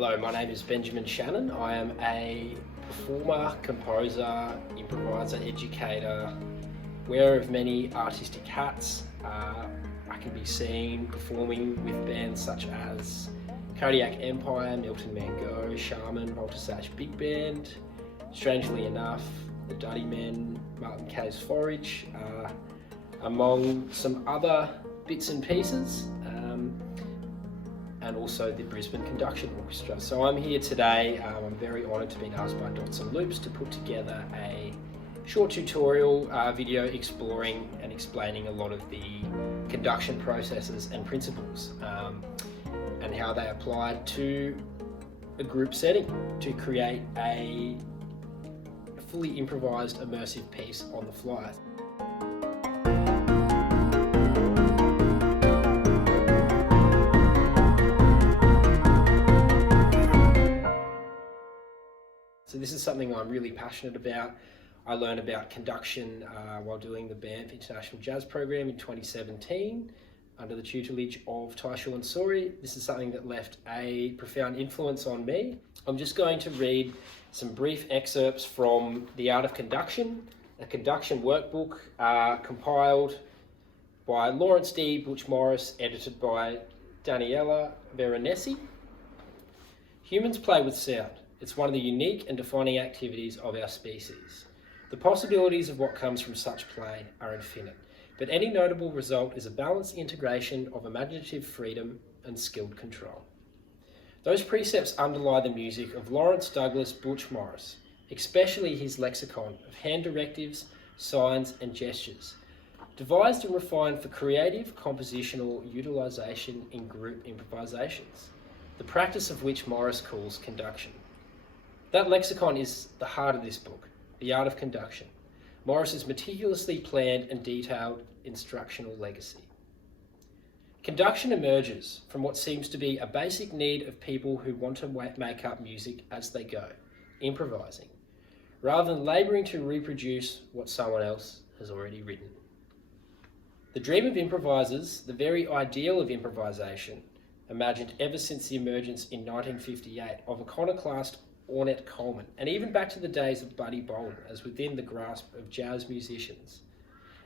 Hello, my name is Benjamin Shannon. I am a performer, composer, improviser, educator, wearer of many artistic hats. I can be seen performing with bands such as Kodiak Empire, Milton Mango, Shaman, Voltage Big Band, strangely enough, the Duddy Men, Martin Kay's Forage, among some other bits and pieces. And also the Brisbane Conduction Orchestra. So I'm here today, I'm very honoured to be asked by Dots+Loops to put together a short tutorial video exploring and explaining a lot of the conduction processes and principles and how they apply to a group setting to create a fully improvised immersive piece on the fly. So this is something I'm really passionate about. I learned about conduction while doing the Banff International Jazz Program in 2017 under the tutelage of Taishu and Sori. This is something that left a profound influence on me. I'm just going to read some brief excerpts from The Art of Conduction, a conduction workbook compiled by Lawrence D. Butch Morris, edited by Daniela Veronesi. Humans play with sound. It's one of the unique and defining activities of our species. The possibilities of what comes from such play are infinite, but any notable result is a balanced integration of imaginative freedom and skilled control. Those precepts underlie the music of Lawrence Douglas Butch Morris, especially his lexicon of hand directives, signs, and gestures, devised and refined for creative compositional utilization in group improvisations, the practice of which Morris calls conduction. That lexicon is the heart of this book, The Art of Conduction, Morris's meticulously planned and detailed instructional legacy. Conduction emerges from what seems to be a basic need of people who want to make up music as they go, improvising, rather than labouring to reproduce what someone else has already written. The dream of improvisers, the very ideal of improvisation, imagined ever since the emergence in 1958 of iconoclast Ornette Coleman, and even back to the days of Buddy Bolden, as within the grasp of jazz musicians,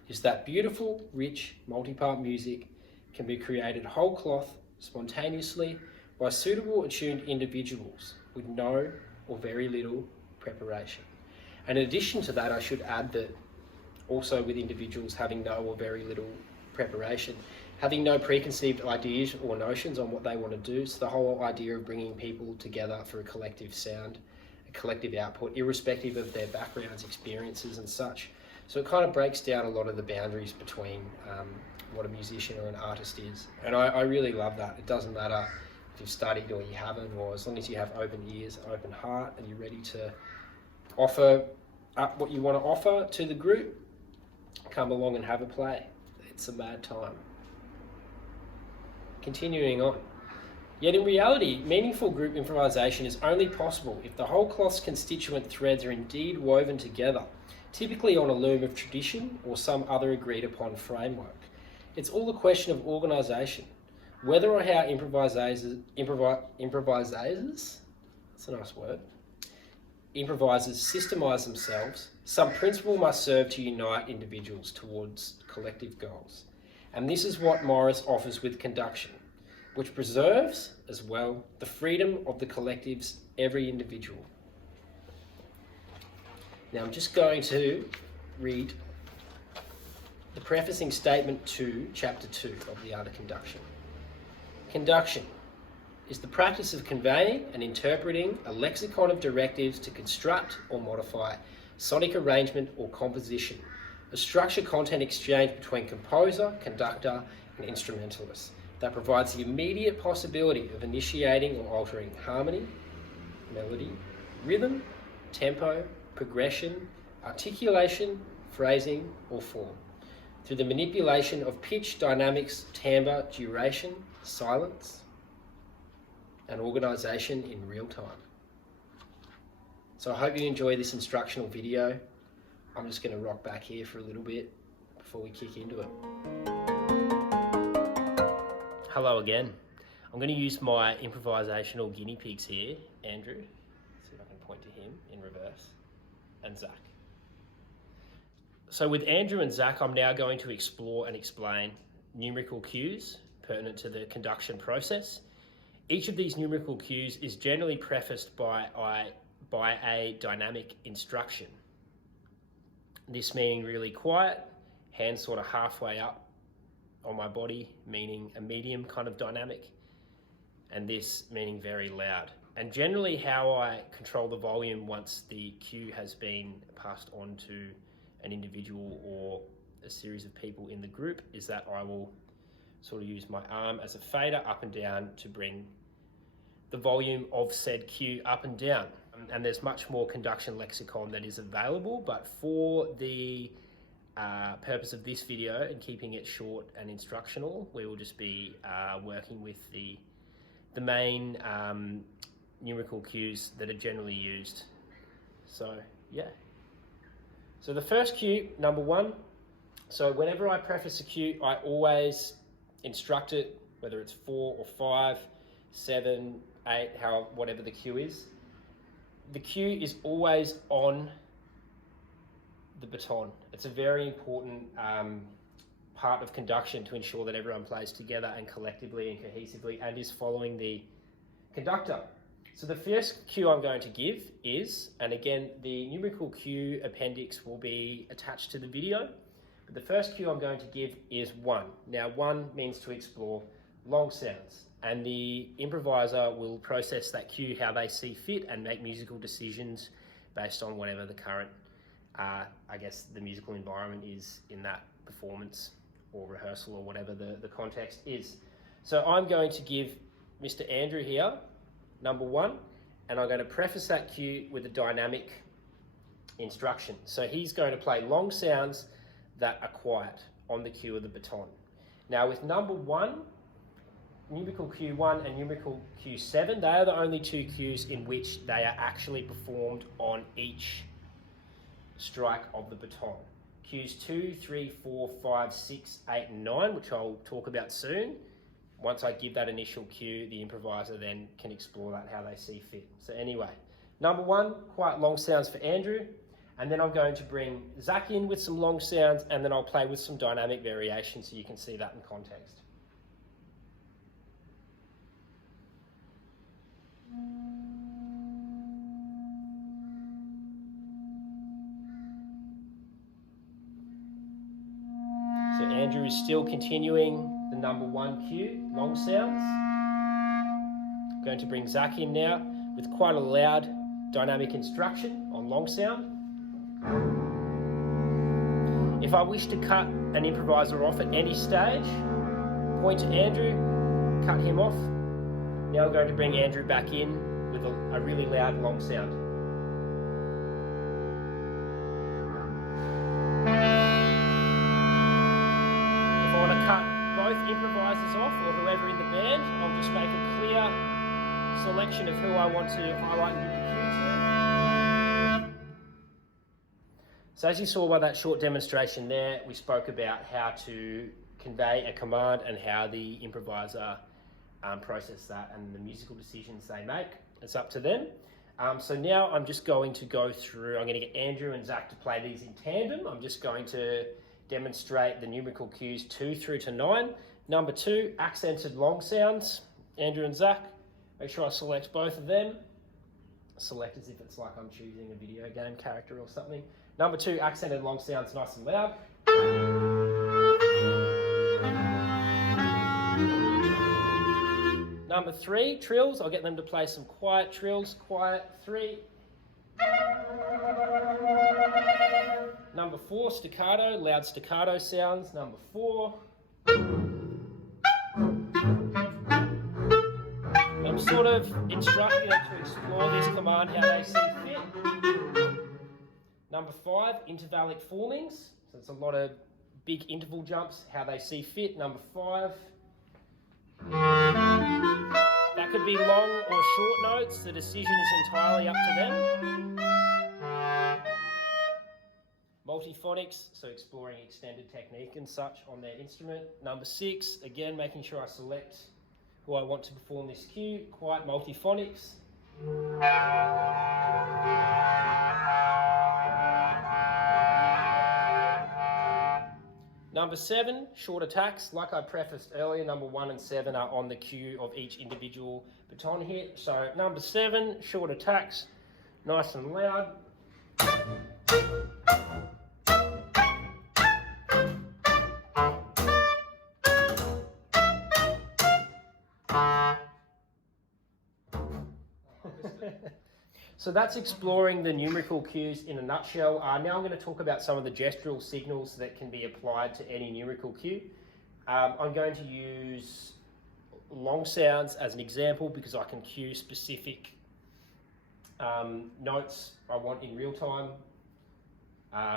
is that beautiful, rich, multi-part music can be created whole cloth, spontaneously, by suitable attuned individuals with no or very little preparation. And in addition to that, I should add that also with individuals having no or very little preparation, having no preconceived ideas or notions on what they want to do. So the whole idea of bringing people together for a collective sound, a collective output, irrespective of their backgrounds, experiences and such. So it kind of breaks down a lot of the boundaries between what a musician or an artist is. And I really love that. It doesn't matter if you've studied or you haven't, or as long as you have open ears, open heart, and you're ready to offer up what you want to offer to the group, come along and have a play. It's a mad time. Continuing on. Yet in reality, meaningful group improvisation is only possible if the whole cloth's constituent threads are indeed woven together, typically on a loom of tradition or some other agreed upon framework. It's all a question of organisation, whether or how improvisers, that's a nice word, improvisers systemise themselves. Some principle must serve to unite individuals towards collective goals. And this is what Morris offers with conduction, which preserves, as well, the freedom of the collective's every individual. Now I'm just going to read the prefacing statement to Chapter 2 of The Art of Conduction. Conduction is the practice of conveying and interpreting a lexicon of directives to construct or modify sonic arrangement or composition, a structure-content exchange between composer, conductor, and instrumentalist that provides the immediate possibility of initiating or altering harmony, melody, rhythm, tempo, progression, articulation, phrasing, or form, through the manipulation of pitch, dynamics, timbre, duration, silence, and organisation in real time. So I hope you enjoy this instructional video. I'm just going to rock back here for a little bit before we kick into it. Hello again. I'm going to use my improvisational guinea pigs here, Andrew. Let's see if I can point to him in reverse, and Zach. So with Andrew and Zach, I'm now going to explore and explain numerical cues pertinent to the conduction process. Each of these numerical cues is generally prefaced by a dynamic instruction. This meaning really quiet, hands sort of halfway up on my body, meaning a medium kind of dynamic, and this meaning very loud. And generally how I control the volume once the cue has been passed on to an individual or a series of people in the group is that I will sort of use my arm as a fader up and down to bring the volume of said cue up and down. And there's much more conduction lexicon that is available, but for the purpose of this video and keeping it short and instructional, we will just be working with the main numerical cues that are generally used. So yeah. So the first cue, number 1. So whenever I preface a cue, I always instruct it, whether it's 4 or 5, 7, 8, whatever the cue is. The cue is always on the baton. It's a very important part of conduction to ensure that everyone plays together and collectively and cohesively and is following the conductor. So the first cue I'm going to give is, and again, the numerical cue appendix will be attached to the video, but the first cue I'm going to give is 1. Now 1 means to explore long sounds, and the improviser will process that cue how they see fit and make musical decisions based on whatever the current, I guess, the musical environment is in that performance or rehearsal or whatever the context is. So I'm going to give Mr. Andrew here, number 1, and I'm going to preface that cue with a dynamic instruction. So he's going to play long sounds that are quiet on the cue of the baton. Now with number 1, numerical cue 1 and numerical cue 7, they are the only 2 cues in which they are actually performed on each strike of the baton. Cues 2, 3, 4, 5, 6, 8, and 9, which I'll talk about soon. Once I give that initial cue, the improviser then can explore that how they see fit. So anyway, number 1, quite long sounds for Andrew, and then I'm going to bring Zach in with some long sounds, and then I'll play with some dynamic variation so you can see that in context. So Andrew is still continuing the number 1 cue, long sounds. I'm going to bring Zach in now with quite a loud dynamic instruction on long sound. If I wish to cut an improviser off at any stage, point to Andrew, cut him off. Now I'm going to bring Andrew back in with a really loud long sound. If I want to cut both improvisers off or whoever in the band, I'll just make a clear selection of who I want to highlight and give the cue to. So as you saw by that short demonstration there, we spoke about how to convey a command and how the improviser process that and the musical decisions they make. It's up to them. So now I'm just going to go through, I'm going to get Andrew and Zach to play these in tandem. I'm just going to demonstrate the numerical cues 2 through to 9. Number 2, accented long sounds. Andrew and Zach, make sure I select both of them. Select as if it's like I'm choosing a video game character or something. Number 2, accented long sounds, nice and loud. Number 3, trills. I'll get them to play some quiet trills. Quiet, 3. Number 4, staccato, loud staccato sounds. Number 4. I'm sort of instructing them to explore this command how they see fit. Number 5, intervallic formings. So it's a lot of big interval jumps, how they see fit. Number 5. That could be long or short notes. The decision is entirely up to them. Multiphonics, so exploring extended technique and such on their instrument. Number 6, again, making sure I select who I want to perform this cue, quiet multiphonics. Number 7, short attacks. Like I prefaced earlier, number 1 and 7 are on the cue of each individual baton hit. So number 7, short attacks, nice and loud. So that's exploring the numerical cues in a nutshell. Now I'm going to talk about some of the gestural signals that can be applied to any numerical cue. I'm going to use long sounds as an example because I can cue specific notes I want in real time.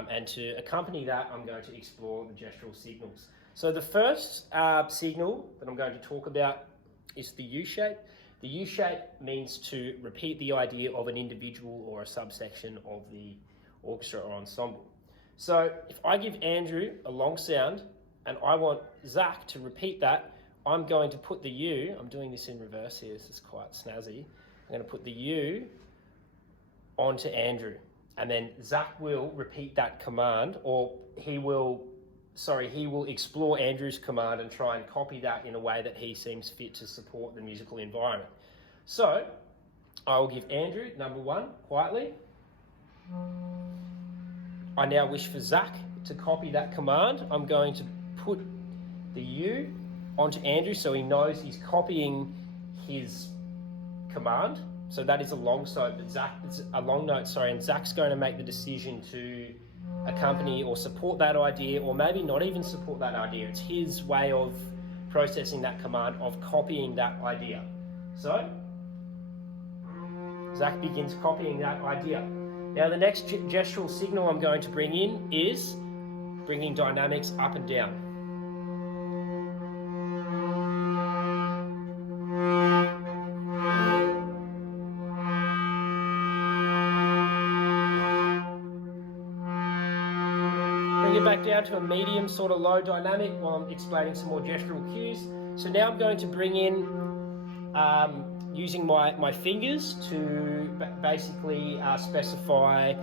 And to accompany that, I'm going to explore the gestural signals. So the first signal that I'm going to talk about is the U shape. The U shape means to repeat the idea of an individual or a subsection of the orchestra or ensemble. So if I give Andrew a long sound and I want Zach to repeat that, I'm going to put the U, I'm doing this in reverse here, this is quite snazzy. I'm going to put the U onto Andrew, and then Zach will repeat that command, or he will explore Andrew's command and try and copy that in a way that he seems fit to support the musical environment. So I will give Andrew number 1 quietly. I now wish for Zach to copy that command. I'm going to put the U onto Andrew so he knows he's copying his command. So that is a long note, and Zach's going to make the decision to accompany or support that idea, or maybe not even support that idea. It's his way of processing that command, of copying that idea. So Zach begins copying that idea. Now the next gestural signal I'm going to bring in is bringing dynamics up and down. Back down to a medium sort of low dynamic while I'm explaining some more gestural cues. So now I'm going to bring in using my fingers to basically specify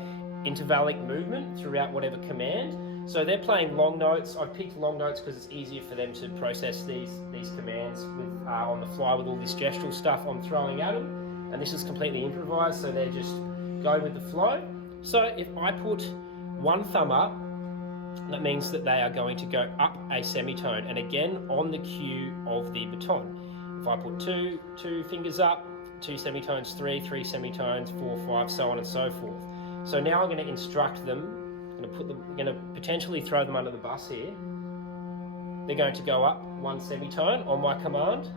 intervallic movement throughout whatever command. So they're playing long notes. I've picked long notes because it's easier for them to process these commands with on the fly with all this gestural stuff I'm throwing at them. And this is completely improvised, so they're just going with the flow. So if I put one thumb up, that means that they are going to go up a semitone, and again on the cue of the baton. If I put two fingers up, 2 semitones, 3 semitones, 4, 5, so on and so forth. So now I'm going to instruct them. I'm going to potentially throw them under the bus here. They're going to go up 1 semitone on my command.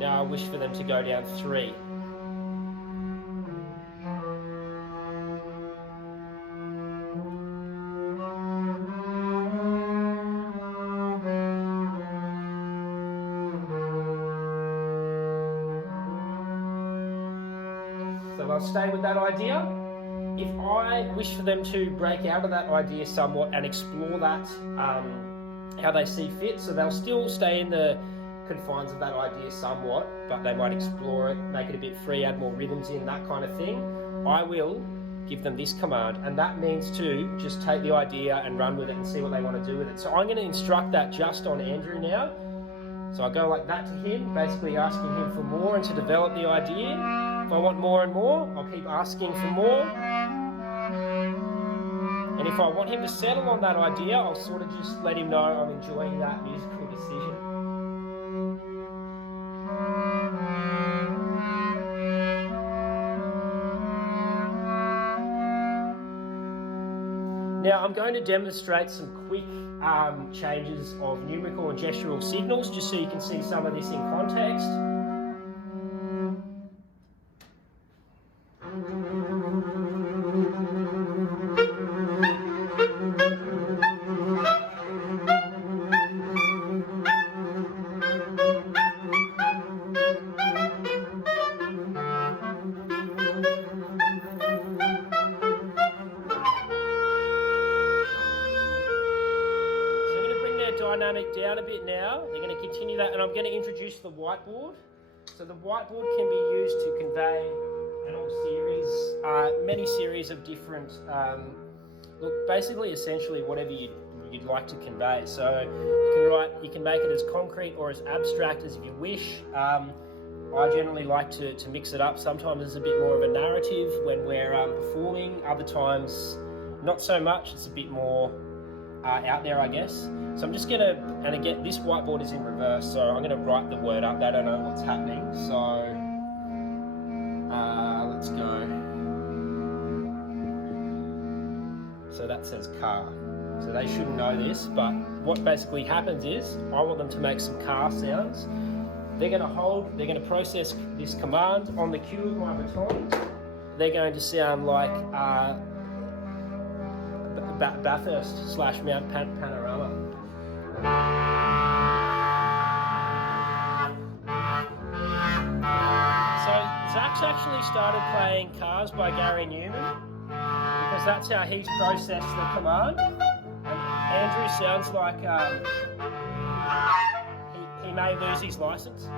Now I wish for them to go down 3. I'll stay with that idea. If I wish for them to break out of that idea somewhat and explore that how they see fit, so they'll still stay in the confines of that idea somewhat, but they might explore it, make it a bit free, add more rhythms in, that kind of thing, I will give them this command, and that means to just take the idea and run with it and see what they want to do with it. So I'm going to instruct that just on Andrew now. So I go like that to him, basically asking him for more and to develop the idea. If I want more and more, I'll keep asking for more. And if I want him to settle on that idea, I'll sort of just let him know I'm enjoying that musical decision. Now I'm going to demonstrate some quick changes of numerical and gestural signals, just so you can see some of this in context. dynamic down a bit now. They're going to continue that, and I'm going to introduce the whiteboard. So the whiteboard can be used to convey an whole series, many series of different, basically essentially whatever you'd like to convey. So you can make it as concrete or as abstract as you wish. I generally like to mix it up. Sometimes there's a bit more of a narrative when we're performing. Other times, not so much. It's a bit more out there, I guess. So I'm just gonna, and again, this whiteboard is in reverse, so I'm gonna write the word up. They don't know what's happening. So let's go. So that says car. So they shouldn't know this, but what basically happens is I want them to make some car sounds. They're going to process this command on the cue of my baton. They're going to sound like Bathurst / Mount Panorama. So Zach's actually started playing Cars by Gary Newman because that's how he's processed the command. And Andrew sounds like he may lose his license.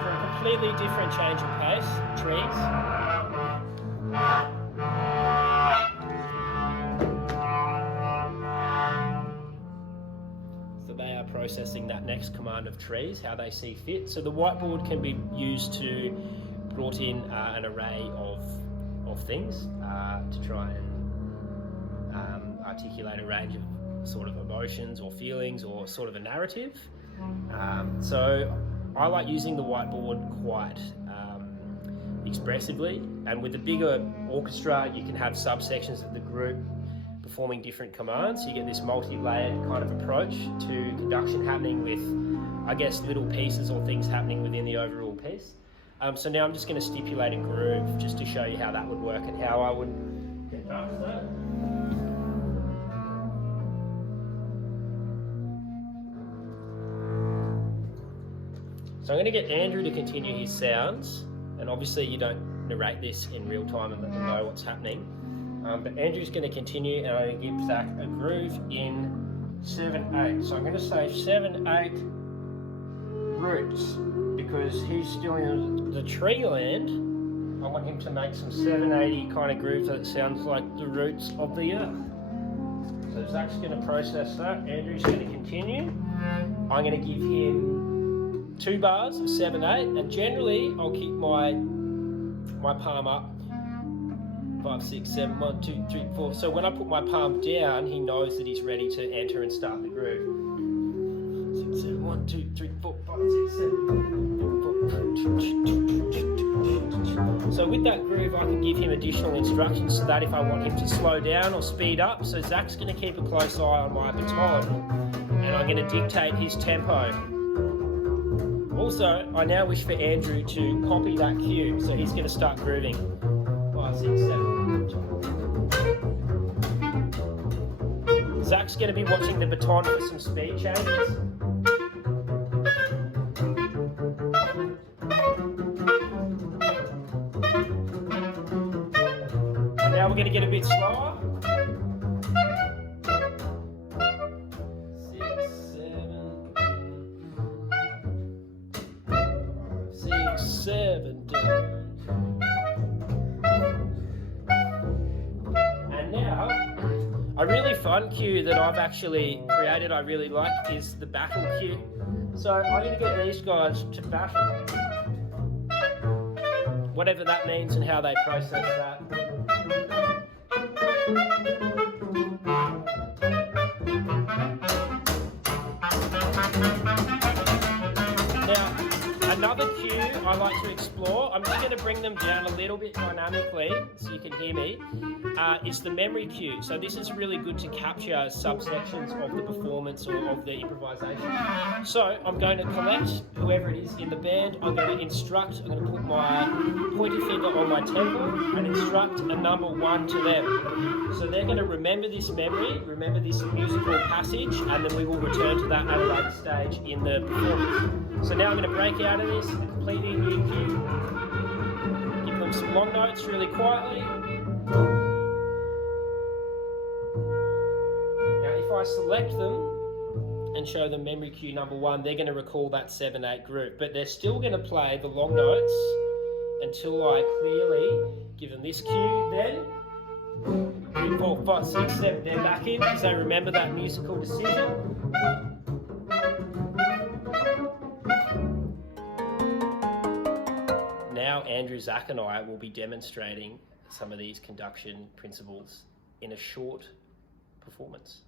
For a completely different change of pace, trees. So they are processing that next command of trees, how they see fit. So the whiteboard can be used to brought in an array of things to try and articulate a range of sort of emotions or feelings or sort of a narrative. So I like using the whiteboard quite expressively, and with a bigger orchestra you can have subsections of the group performing different commands, so you get this multi-layered kind of approach to conduction happening with, I guess, little pieces or things happening within the overall piece. So now I'm just going to stipulate a groove just to show you how that would work and how I would conduct that. So I'm going to get Andrew to continue his sounds, and obviously you don't narrate this in real time and let them know what's happening. But Andrew's going to continue, and I'm going to give Zach a groove in 7/8. So I'm going to say 7/8 roots, because he's still in the tree land. I want him to make some 7/80 kind of grooves that sounds like the roots of the earth. So Zach's going to process that. Andrew's going to continue. I'm going to give him 2 bars of 7/8, and generally I'll keep my palm up. 5, 6, 7, 1, 2, 3, 4. So when I put my palm down, he knows that he's ready to enter and start the groove. 6, 7, 1, 2, 3, 4, 5, 6, 7. So with that groove, I can give him additional instructions so that if I want him to slow down or speed up. So Zach's going to keep a close eye on my baton, and I'm going to dictate his tempo. Also, I now wish for Andrew to copy that cue, so he's going to start grooving. 5, 6, 7. Zach's going to be watching the baton for some speed changes. And now we're going to get a bit slower. 6, 7, 5, 6, 7, down. And now, a really fun cue that I've actually created, I really like, is the battle cue. So I'm going to get these guys to battle, whatever that means and how they process that. Now, another cue I like to explore, I'm just going to bring them down a little bit dynamically so you can hear me, is the memory cue. So this is really good to capture subsections of the performance or of the improvisation. So I'm going to collect whoever it is in the band, I'm going to instruct, I'm going to put my pointer finger on my temple and instruct a number 1 to them. So they're going to remember this memory, remember this musical passage, and then we will return to that at a later stage in the performance. So now I'm going to break out of this, a completely new cue. Give them some long notes really quietly. I select them and show them memory cue number 1, they're going to recall that 7/8 group, but they're still going to play the long notes until I clearly give them this cue. Then 3, 4, 5, 6, 7, they're back in because they remember that musical decision. Now Andrew, Zach and I will be demonstrating some of these conduction principles in a short performance.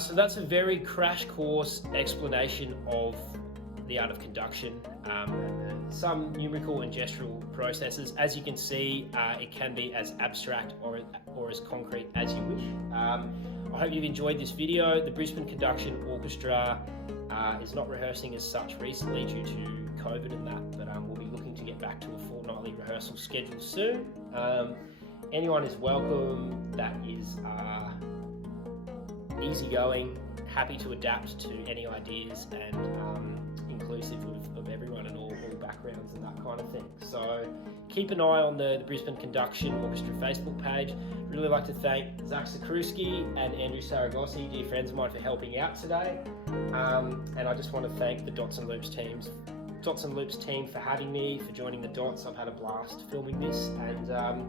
So that's a very crash course explanation of the art of conduction, some numerical and gestural processes. As you can see, it can be as abstract or as concrete as you wish. I hope you've enjoyed this video. The Brisbane Conduction Orchestra is not rehearsing as such recently due to COVID and that, but we'll be looking to get back to a fortnightly rehearsal schedule soon. Anyone is welcome that is easygoing, happy to adapt to any ideas, and inclusive of everyone and all backgrounds and that kind of thing. So keep an eye on the Brisbane Conduction Orchestra Facebook page. Really like to thank Sakrewski and Andrew Saragossi, dear friends of mine, for helping out today. And I just want to thank the Dots+Loops team for having me, for joining the Dots. I've had a blast filming this, and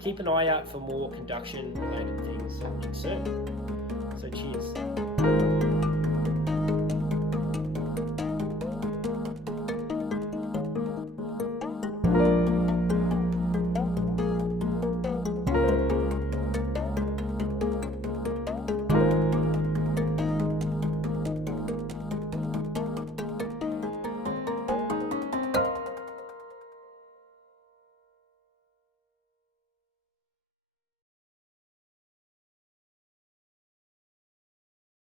keep an eye out for more conduction related things happening soon. So cheers.